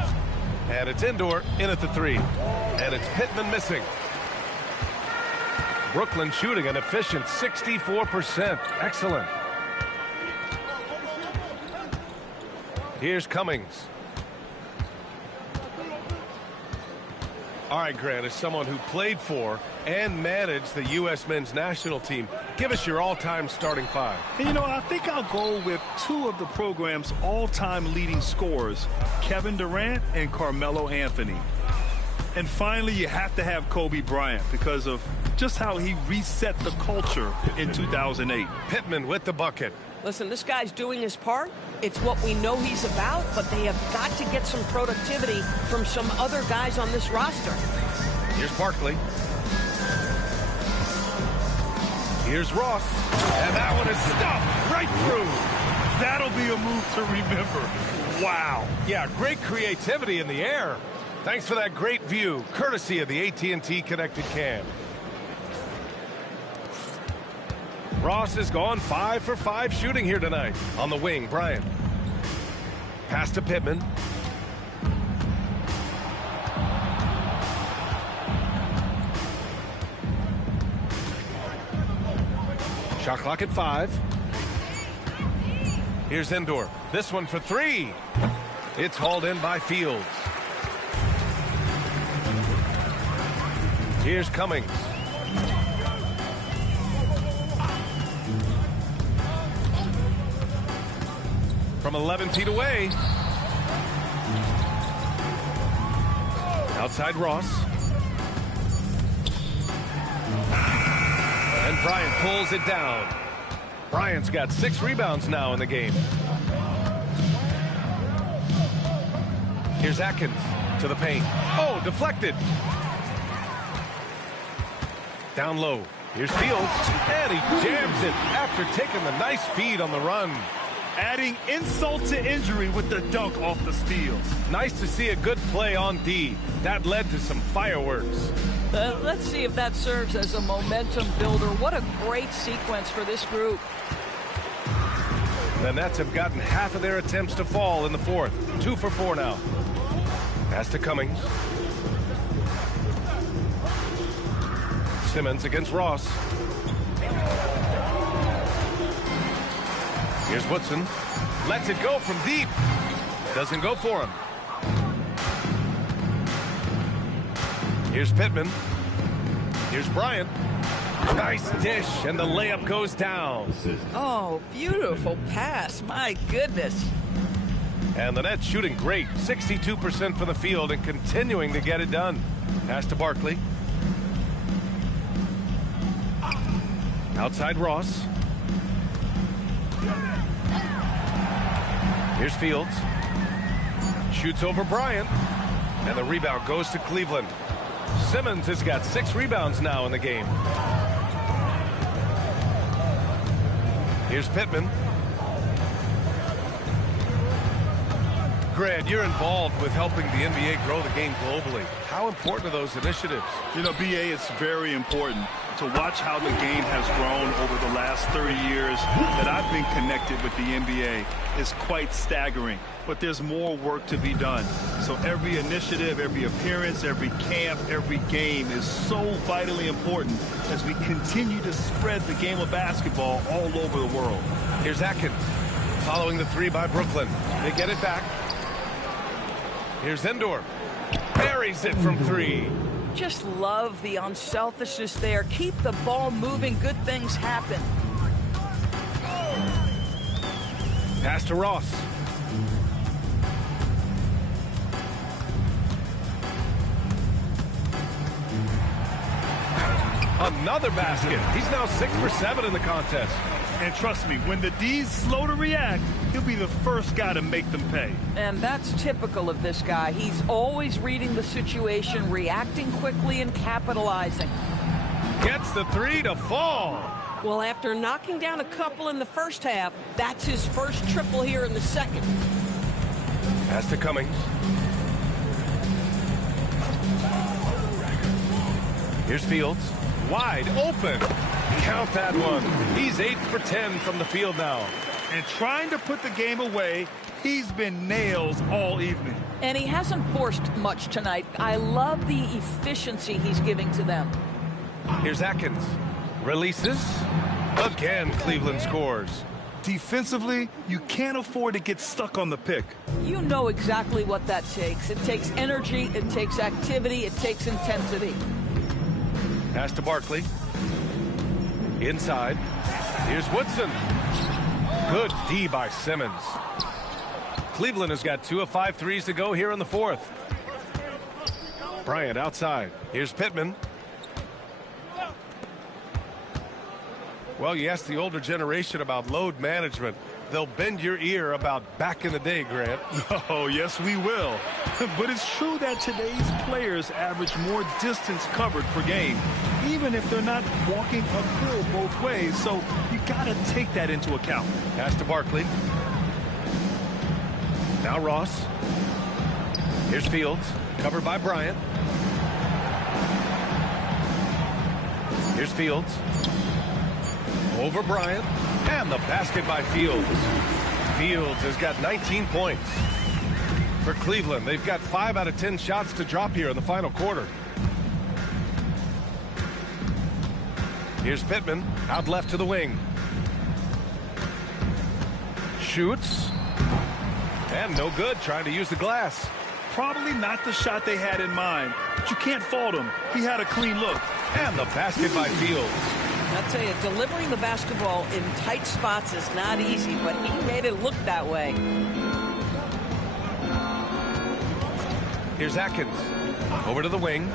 And it's Indoor in at the 3. And it's Pittman missing. Brooklyn shooting an efficient 64%. Excellent. Here's Cummings. All right, Grant, as someone who played for and managed the U.S. men's national team, give us your all-time starting 5. And, you know, I think I'll go with 2 of the program's all-time leading scorers, Kevin Durant and Carmelo Anthony. And finally, you have to have Kobe Bryant because of just how he reset the culture in 2008. Pittman with the bucket. Listen, this guy's doing his part. It's what we know he's about, but they have got to get some productivity from some other guys on this roster. Here's Barkley. Here's Ross. And that one is stuffed right through. That'll be a move to remember. Wow. Yeah, great creativity in the air. Thanks for that great view, courtesy of the AT&T Connected Cam. Ross has gone 5 for 5 shooting here tonight. On the wing, Bryant. Pass to Pittman. Shot clock at 5. Here's Indoor. This one for 3. It's hauled in by Fields. Here's Cummings. From 11 feet away. Outside Ross. And Bryant pulls it down. Bryant's got 6 rebounds now in the game. Here's Atkins to the paint. Oh, deflected. Down low. Here's Fields. And he jams it after taking the nice feed on the run. Adding insult to injury with the dunk off the steal. Nice to see a good play on D. That led to some fireworks. Let's see if that serves as a momentum builder. What a great sequence for this group. The Nets have gotten half of their attempts to fall in the fourth. 2 for 4 now. Pass to Cummings. Simmons against Ross. Here's Woodson. Lets it go from deep. Doesn't go for him. Here's Pittman. Here's Bryant. Nice dish, and the layup goes down. Oh, beautiful pass. My goodness. And the Nets shooting great. 62% from the field and continuing to get it done. Pass to Barkley. Outside Ross. Here's Fields. Shoots over Bryant. And the rebound goes to Cleveland. Simmons has got 6 rebounds now in the game. Here's Pittman. Grant, you're involved with helping the NBA grow the game globally. How important are those initiatives? You know, BA, it's very important to watch how the game has grown over the last 30 years that I've been connected with the NBA. Is quite staggering, but there's more work to be done. So every initiative, every appearance, every camp, every game is so vitally important as we continue to spread the game of basketball all over the world. Here's Atkins following the 3 by Brooklyn. They get it back. Here's Indoor. Buries it from 3. Just love the unselfishness there. Keep the ball moving. Good things happen. Pass to Ross. Another basket. He's now 6 for 7 in the contest. And trust me, when the D's slow to react, he'll be the first guy to make them pay. And that's typical of this guy. He's always reading the situation, reacting quickly, and capitalizing. Gets the three to fall. Well, after knocking down a couple in the first half, that's his first triple here in the second. Pass to Cummings. Here's Fields. Wide open. Count that one. He's 8 for 10 from the field now. And trying to put the game away, he's been nails all evening. And he hasn't forced much tonight. I love the efficiency he's giving to them. Here's Atkins. Releases. Again, Cleveland scores. Defensively, you can't afford to get stuck on the pick. You know exactly what that takes. It takes energy, it takes activity, it takes intensity. Pass to Barkley. Inside. Here's Woodson. Good D by Simmons. Cleveland has got 2 of 5 threes to go here in the fourth. Bryant outside. Here's Pittman. Well, you ask the older generation about load management. They'll bend your ear about back in the day, Grant. Oh, yes, we will. But it's true that today's players average more distance covered per game, even if they're not walking uphill both ways. So you got to take that into account. Pass to Barkley. Now Ross. Here's Fields, covered by Bryant. Here's Fields. Over Bryant. And the basket by Fields. Fields has got 19 points. For Cleveland, they've got 5 out of 10 shots to drop here in the final quarter. Here's Pittman, out left to the wing. Shoots. And no good, trying to use the glass. Probably not the shot they had in mind, but you can't fault him. He had a clean look. And the basket by Fields. I'll tell you, delivering the basketball in tight spots is not easy, but he made it look that way. Here's Atkins. Over to the wing.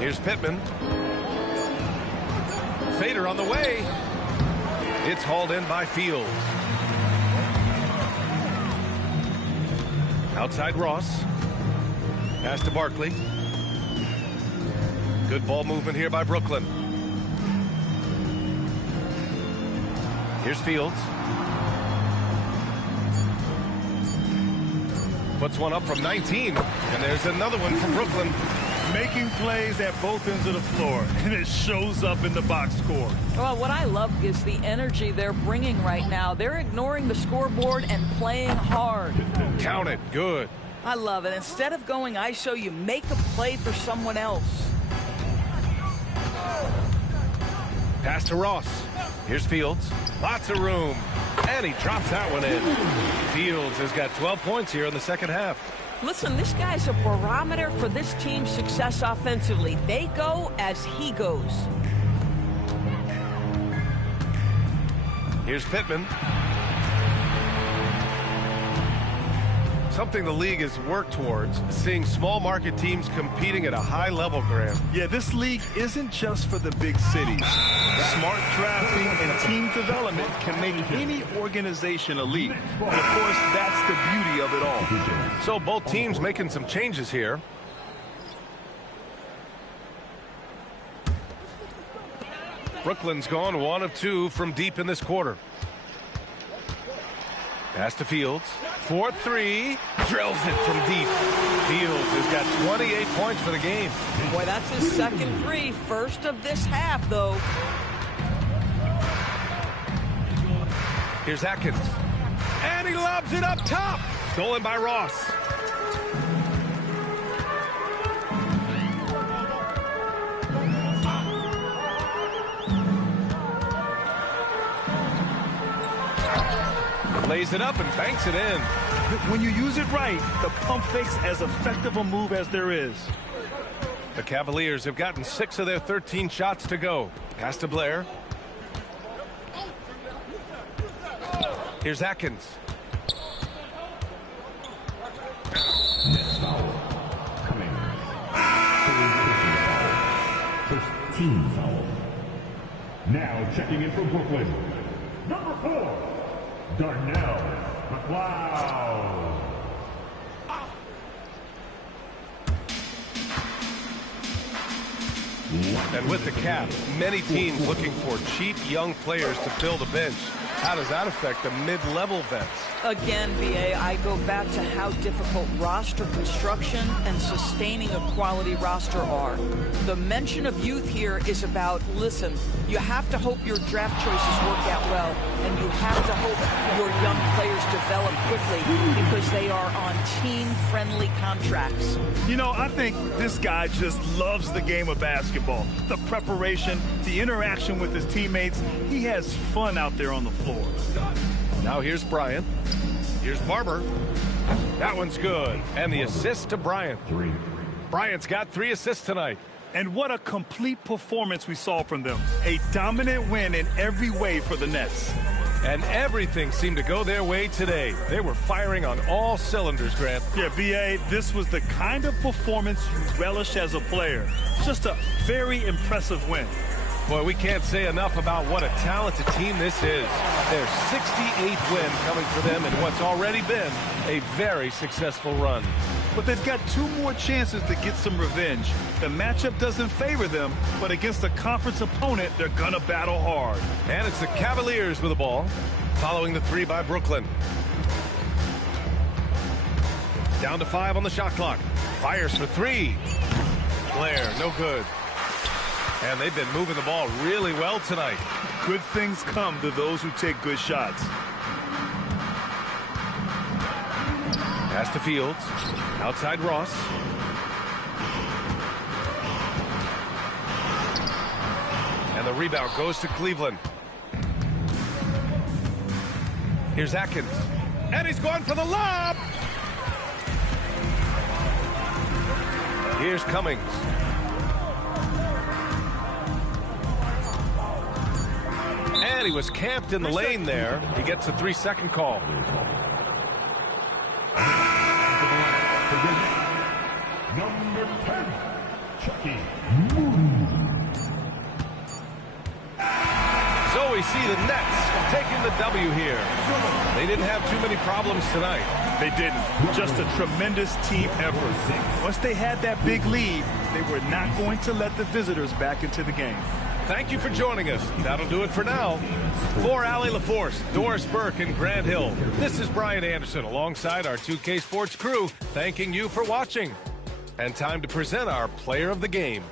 Here's Pittman. Fader on the way. It's hauled in by Fields. Outside Ross. Pass to Barkley. Good ball movement here by Brooklyn. Here's Fields. Puts one up from 19. And there's another one from Brooklyn. Making plays at both ends of the floor, and it shows up in the box score. Well, what I love is the energy they're bringing right now. They're ignoring the scoreboard and playing hard. Count it. Good. I love it. Instead of going ISO, you make a play for someone else. Pass to Ross. Here's Fields. Lots of room. And he drops that one in. Fields has got 12 points here in the second half. Listen, this guy's a barometer for this team's success offensively. They go as he goes. Here's Pittman. Something the league has worked towards, seeing small market teams competing at a high level, Grant. Yeah, this league isn't just for the big cities. Smart drafting and team development can make any organization elite. And of course, that's the beauty of it all. So both teams making some changes here. Brooklyn's gone 1 of 2 from deep in this quarter. Pass to Fields. 4-3. Drills it from deep. Fields has got 28 points for the game. Boy, that's his second free. First of this half, though. Here's Atkins. And he lobs it up top. Stolen by Ross. Lays it up and banks it in. When you use it right, the pump fake's as effective a move as there is. The Cavaliers have gotten 6 of their 13 shots to go. Pass to Blair. Here's Atkins. team foul. Now checking in from Brooklyn, number 4, Darnell McLeod. And with the cap, many teams looking for cheap young players to fill the bench. How does that affect the mid-level vets? Again, BA, I go back to how difficult roster construction and sustaining a quality roster are. The mention of youth here is about, listen, you have to hope your draft choices work out well, and you have to hope your young players develop quickly because they are on team-friendly contracts. You know, I think this guy just loves the game of basketball. The preparation, the interaction with his teammates. He has fun out there on the floor. Now here's Bryant. Here's Barber. That one's good. And the assist to Bryant. Bryant's got 3 assists tonight. And what a complete performance we saw from them. A dominant win in every way for the Nets. And everything seemed to go their way today. They were firing on all cylinders, Grant. Yeah, B.A., this was the kind of performance you relish as a player. Just a very impressive win. Boy, we can't say enough about what a talented team this is. Their 68th win coming for them in what's already been a very successful run. But they've got 2 more chances to get some revenge. The matchup doesn't favor them, but against a conference opponent, they're gonna battle hard. And it's the Cavaliers with the ball, following the 3 by Brooklyn. Down to 5 on the shot clock. Fires for 3. Blair, no good. And they've been moving the ball really well tonight. Good things come to those who take good shots. Pass to Fields. Outside Ross. And the rebound goes to Cleveland. Here's Atkins. And he's going for the lob. Here's Cummings. And he was camped in the lane there. He gets a 3-second call. Number 10, Chucky. So we see the Nets taking the W here. They didn't have too many problems tonight. They didn't. Just a tremendous team effort. Once they had that big lead, they were not going to let the visitors back into the game. Thank you for joining us. That'll do it for now. For Allie LaForce, Doris Burke, and Grant Hill, this is Brian Anderson alongside our 2K Sports crew, thanking you for watching. And time to present our player of the game.